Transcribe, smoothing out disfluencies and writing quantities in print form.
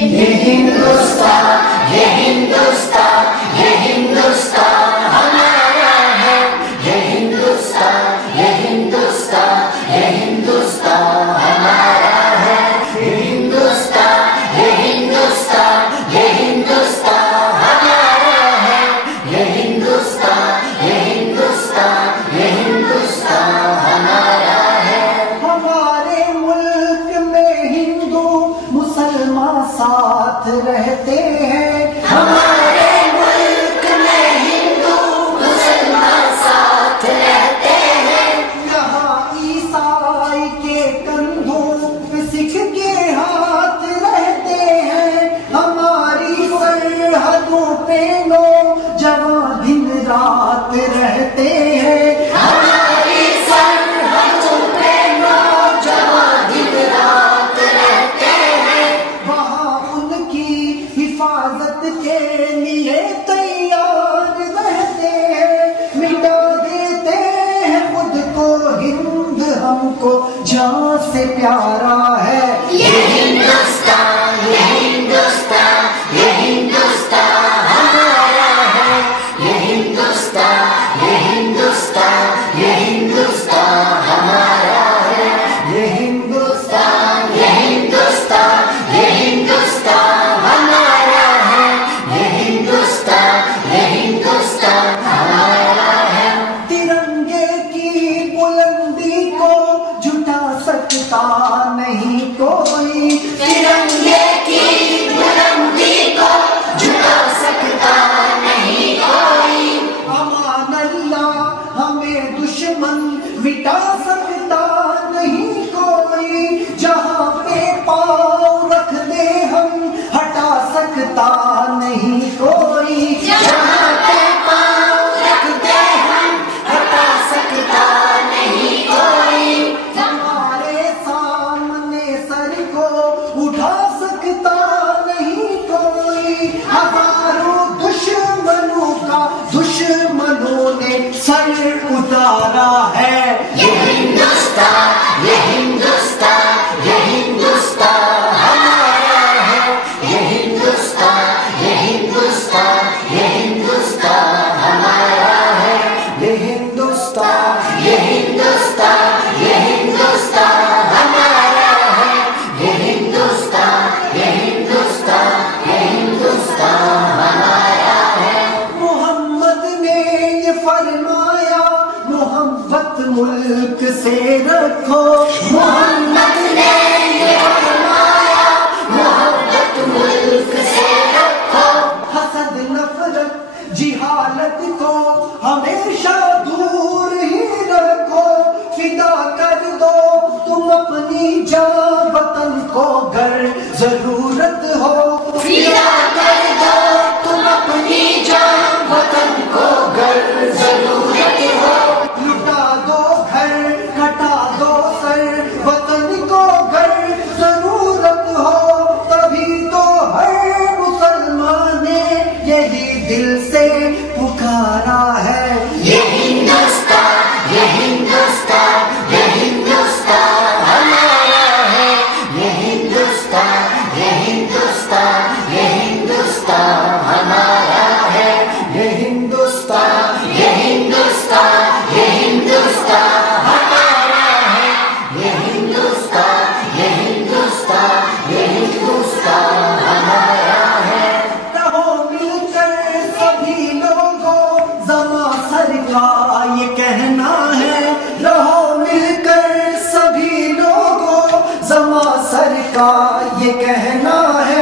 یہ ہندوستان، یہ ہندوستان، یہ ہندوستان ہمارا ہے، یہ ہندوستان، یہ ہندوستان، یہ ہندوستان ہمارا ہے، یہ ہندوستان، یہ ہندوستان، یہ ہندوستان ہمارا ہے، یہ ہندوستان، یہ ہندوستان، یہ ہندوستان ہمارا ہے۔ ہمارے ملک میں ہندو مسلمان ساتھ رہتے ہیں، ہمارے ملک میں ہندو مسلمان ساتھ رہتے ہیں، یہاں عیسائی کے کندھوں پہ سکھ کے ہاتھ رہتے ہیں، ہماری سرحدوں پہ نوجوان دن رات رہتے ہیں، ہماری سرحدوں پہ نوجوان دن رات رہتے ہیں، وہاں ان کی حفاظت کے لیے تیار رہتے ہیں، مٹا دیتے ہیں خود کو ہند ہم کو جان سے پیارا ہے۔ یہ ہندوستان، یہ ہندوستان، یہ ہندوستان ہمارا ہے، یہ ہندوستان، یہ ہندوستان، یہ ہندوستان ہمارا ہے، یہ ہندوستان، یہ ہندوستان، یہ ہندوستان ہمارا ہے، یہ ہندوستان، یہ ہندوستان ہمارا ہے۔ ترنگے کی بلندی کو جھٹا سکتا نہیں کوئی، ترنگے کی بلندی کو جھکا سکتا نہیں کوئی، امان اللہ ہمیں دشمن مٹا سکتا نہیں کوئی، جہاں پہ پاؤں رکھ دے ہم ہٹا سکتا نہیں کوئی، جہاں پہ پاؤں رکھ دے ہم ہٹا سکتا نہیں کوئی، ہمارے سامنے سر کو اٹھا سکتا نہیں کوئی، ہزاروں دشمنوں کا دشمنوں نے سر اتارا ہے۔ یہ ہندوستان، یہ ہندوستان، یہ ہندوستان ہمارا ہے، یہ ہندوستان، یہ ہندوستان، یہ ہندوستان ہمارا ہے، یہ ہندوستان، یہ ہندوستان، یہ ہندوستان ہمارا ہے، یہ ہندوستان، یہ ہندوستان، یہ ہندوستان ہمارا ہے۔ محمد نے یہ فرمایا محبت ملک سے رکھو، محمد نے یہ فرمایا محبت ملک سے رکھو، حسد نفرت جہالت کو ہمیشہ دور ہی رکھو، فدا کر دو تم اپنی جان وطن کو گر ضرورت ہو، فدا کر دو تم اپنی جان وطن کو گر ضرورت ہو، لٹا دو گھر کٹا دو سر وطن کو گر ضرورت ہو، تبھی تو ہر مسلمان نے یہی دل سے پکارا ہے۔ یہ ہندوستان، یہ ہندوستان، یہ ہندوستان ہمارا ہے، یہ ہندوستان، یہ ہندوستان، یہ ہندوستان ہمارا ہے، یہ ہندوستان، یہ ہندوستان، یہ ہندوستان ہمارا ہے، یہ ہندوستان، یہ ہندوستان، یہ ہندوستان ہمارا ہے۔ رہو مل کر سبھی لوگوں زماں سر کا یہ کہنا ہے، رہو مل کر سبھی لوگوں زماں سر کا یہ کہنا ہے،